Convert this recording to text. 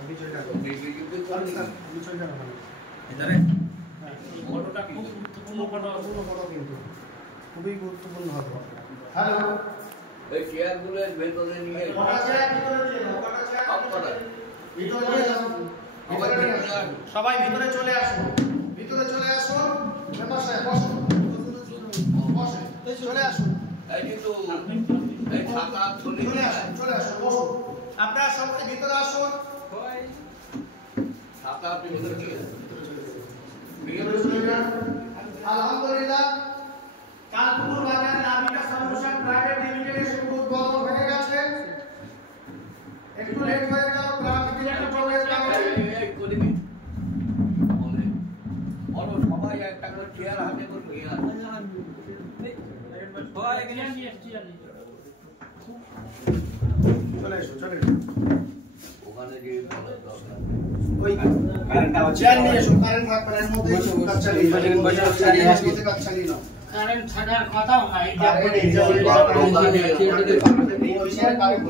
अभी चल जाओ इधर है ফটোটা খুব গুরুত্বপূর্ণ ফটো কিন্তু খুবই গুরুত্বপূর্ণ হবে। হ্যালো এই চেয়ারগুলোর ভেতরে নিয়ে কটা চেয়ার ভিতরে দিয়ে দাও, কটা চেয়ার ভিতরে নিয়ে যাও, সবাই ভিতরে চলে আসুন, ভিতরে চলে আসুন, মেম্বার সাহেব বসুন, বসেন, চলে আসুন, এই কিন্তু এই ছাতা চলে আসুন বসুন, আপনারা সবাই ভিতরে আসুন, ছাতা ভিতরে নিয়ে ভিতরে চলে যান। আলহামদুলিল্লাহ কালপুকুর বাজারে নাবিকা সলিউশন প্রাইভেট লিমিটেডের শুভ উদ্বোধন হয়ে গেছে। একটু লেট হয়ে গেল, প্রাকৃতিক একটা প্রবলেম কারণে এই করিবি বলে বলো সবাই একটা করে চেয়ার হাতে করে নিয়ে আসো। সবাই এখানে নিয়ে আসছি জানি চলে এসো, চলে এসো, ওখানে যে দরকার ওই কারেন্ট চেয়ার নিয়ে এসো, কারেন্ট থাকবে না, এর মধ্যে কাজ চালিয়ে কাজ চালিয়ে নাও। কারেন্ট থাকার কথাও নাই, কারেন্ট এই যে ওই চেয়ার কারেন্ট